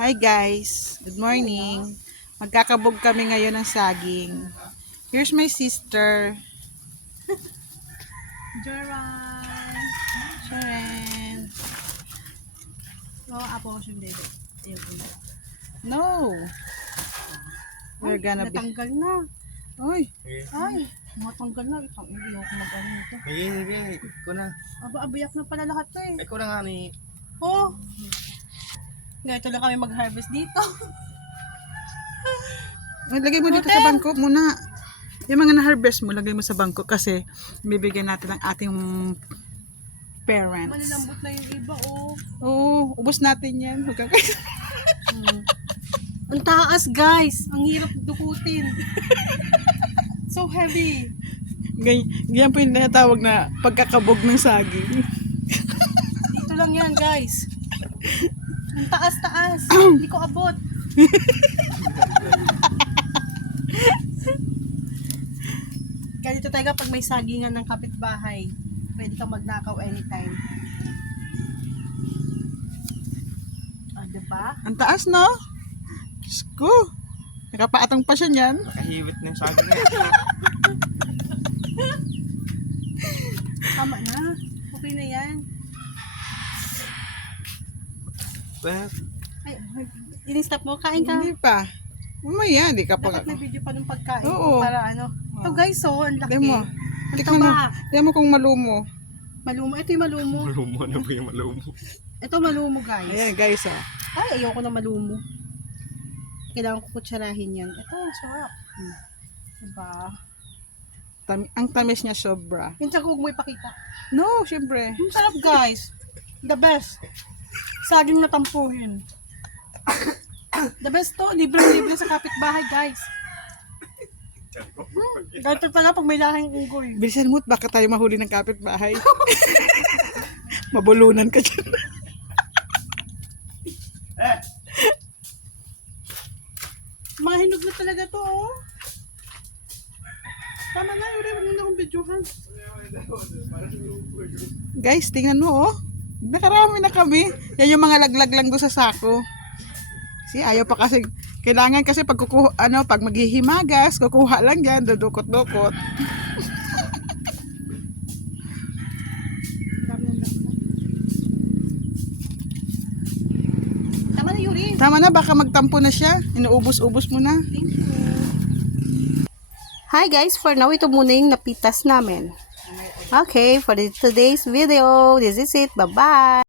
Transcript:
Hi guys, good morning. Magkakabog kami ngayon ng saging. Here's my sister. Joran! Sharon. Oo, apo ko siya, baby. Ayun. No. We're gonna be... Natanggal na. Uy, Ay, matanggal na. Itang hindi ako mag-ano ito. Sige, ikaw na. Abayak na pala lahat to eh. Ikaw na nga ni... Oh! Ngayon lang kami mag-harvest dito. lagay mo dito sa bangko muna. Yung mga na-harvest mo, lagay mo sa bangko kasi bibigyan natin ng ating parents. Malalambot na yung iba, oh. Oo, ubos natin yan. Ang taas, guys. Ang hirap dukutin. So heavy. Ganyan po yung tinatawag na pagkakabog ng saging. Dito lang yan, guys. Ang taas-taas. Hindi ko abot. Ganito tayo pag may sagingan ng kapitbahay. Pwede kang magnakaw anytime. Ah, diba? Ang taas, no? Diyos ko. Nakapaatong pa siya niyan. Nakahiwit na yung saging na. Tama na. Okay na yan. Well, Ay, in-stop mo. Kain ka. Hindi pa. Mamaya, hindi ka pa. Dapat may video pa ng pagkain Oo. ko para ano. Ito guys, so ang laki. Tignan mo. Ang Tignan mo. taba. Tignan mo kung malumo. Malumo. Ito yung malumo. malumo na ba yung malumo? Ito malumo guys. Ayan guys, oh. Ay, ayoko na malumo. Kailangan ko kutsarahin yan. Ito, ang sarap. Diba? Ang tamis niya sobra. Minsan ko huwag mo ipakita. No, syempre. Ang sarap guys. The best. Saging na tampuhin. The best to. Libre-libre sa kapitbahay guys. Ganito pala pag may lahing unggoy. Bilisan mo, baka tayo mahuli ng kapitbahay. Mabulunan ka dyan. Mahinog na talaga to, oh. Tama na, yun. Huwag na akong videohan. Guys, tingnan mo, oh. Nakarami na kami. Yan yung mga laglag lang doon sa sako. Si ayaw pa kasi, kailangan kasi pag pag maghihimagas, kukuha lang dyan, dudukot-dukot. Tama na, Yuri. Tama na, baka magtampo na siya. Inuubos-ubos mo na. Thank you. Hi guys, for now ito muna yung napitas namin. Okay, for today's video, this is it. Bye-bye.